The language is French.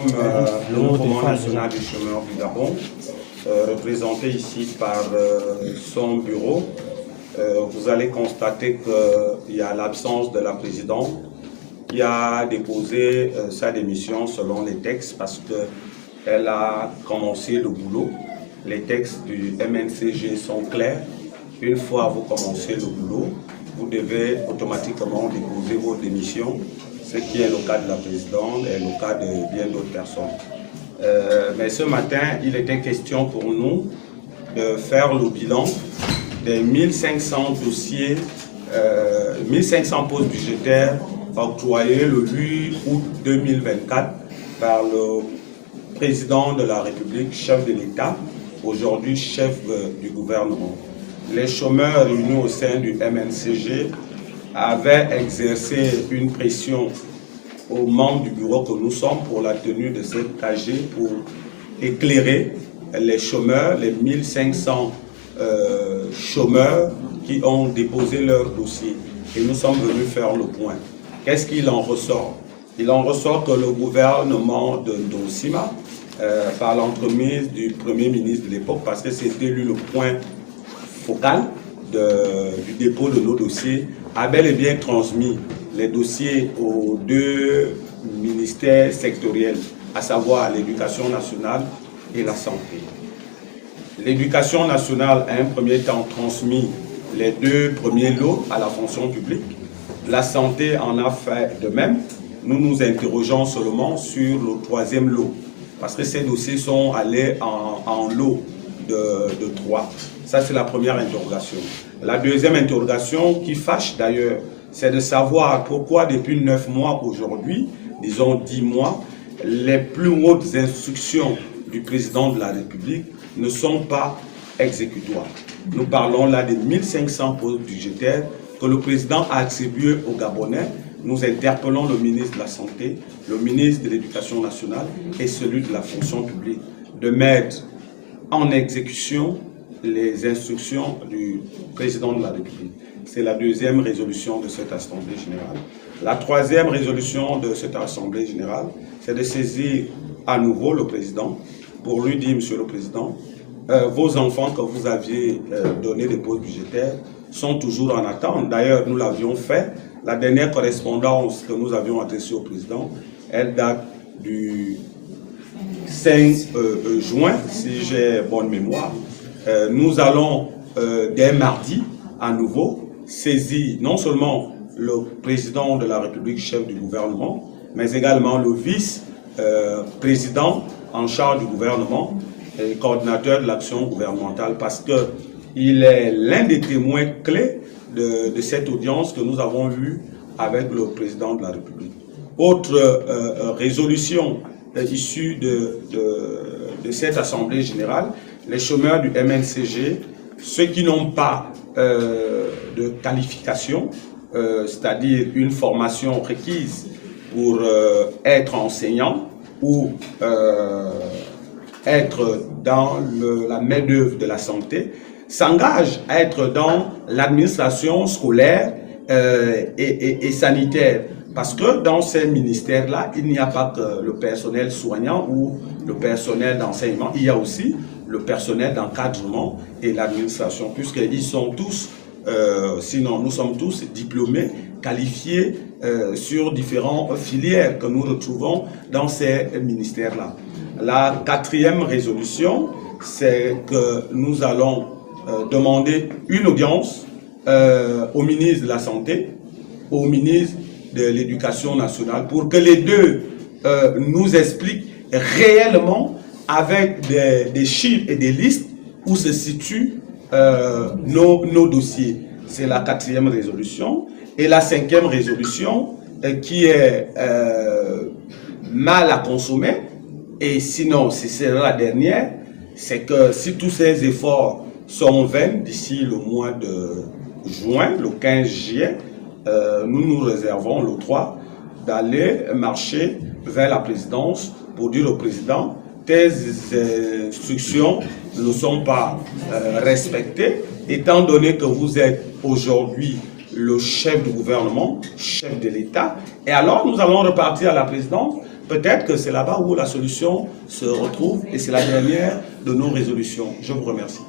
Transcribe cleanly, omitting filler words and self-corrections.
Le mouvement national des chômeurs du Gabon, représenté ici par son bureau, vous allez constater qu'il y a l'absence de la présidente qui a déposé sa démission selon les textes parce qu'elle a commencé le boulot. Les textes du MNCG sont clairs. Une fois vous commencez le boulot, vous devez automatiquement déposer vos démissions, ce qui est le cas de la présidente et le cas de bien d'autres personnes. Mais ce matin, il était question pour nous de faire le bilan des 1500 dossiers, 1500 postes budgétaires octroyés le 8 août 2024 par le président de la République, chef de l'État, aujourd'hui chef du gouvernement. Les chômeurs réunis au sein du MNCG avaient exercé une pression aux membres du bureau que nous sommes pour la tenue de cette AG pour éclairer les chômeurs, les 1500 chômeurs qui ont déposé leur dossier. Et nous sommes venus faire le point. Qu'est-ce qu'il en ressort? Il en ressort que le gouvernement de Nsima, par l'entremise du Premier ministre de l'époque, parce que c'était lui le point focal du dépôt de nos dossiers, a bel et bien transmis les dossiers aux deux ministères sectoriels, à savoir l'éducation nationale et la santé. L'éducation nationale a un premier temps transmis les deux premiers lots à la fonction publique. La santé en a fait de même. Nous nous interrogeons seulement sur le troisième lot, parce que ces dossiers sont allés en lot de 3. Ça, c'est la première interrogation. La deuxième interrogation, qui fâche d'ailleurs, c'est de savoir pourquoi depuis 9 mois aujourd'hui, disons 10 mois, les plus hautes instructions du président de la République ne sont pas exécutoires. Nous parlons là de 1500 postes budgétaires que le président a attribués aux Gabonais. Nous interpellons le ministre de la Santé, le ministre de l'Éducation nationale et celui de la fonction publique de mettre en exécution les instructions du président de la République. C'est la deuxième résolution de cette Assemblée générale. La troisième résolution de cette Assemblée générale, c'est de saisir à nouveau le président pour lui dire, Monsieur le Président, vos enfants que vous aviez donné des postes budgétaires sont toujours en attente. D'ailleurs, nous l'avions fait. La dernière correspondance que nous avions adressée au président, elle date du 5 juin, si j'ai bonne mémoire. Nous allons, dès mardi, à nouveau, saisir non seulement le président de la République, chef du gouvernement, mais également le vice-président en charge du gouvernement et coordinateur de l'action gouvernementale, parce qu'il est l'un des témoins clés de cette audience que nous avons eue avec le président de la République. Autre résolution issue de cette Assemblée générale, les chômeurs du MNCG, ceux qui n'ont pas de qualification, c'est-à-dire une formation requise pour être enseignant ou être dans la main-d'œuvre de la santé, s'engagent à être dans l'administration scolaire et sanitaire. Parce que dans ces ministères-là, il n'y a pas que le personnel soignant ou le personnel d'enseignement, il y a aussi le personnel d'encadrement et l'administration, puisqu'ils sont tous, sinon nous sommes tous diplômés, qualifiés sur différentes filières que nous retrouvons dans ces ministères-là. La quatrième résolution, c'est que nous allons demander une audience au ministre de la Santé, au ministre de l'Éducation nationale, pour que les deux nous expliquent réellement avec des chiffres et des listes où se situent nos dossiers. C'est la quatrième résolution. Et la cinquième résolution qui est mal à consommer, et sinon ce sera la dernière, c'est que si tous ces efforts sont vains d'ici le mois de juin, le 15 juillet, nous nous réservons le 3 d'aller marcher vers la présidence pour dire au président: tes instructions ne sont pas respectées, étant donné que vous êtes aujourd'hui le chef du gouvernement, chef de l'État. Et alors nous allons repartir à la présidence peut-être que c'est là-bas où la solution se retrouve et c'est la dernière de nos résolutions. Je vous remercie.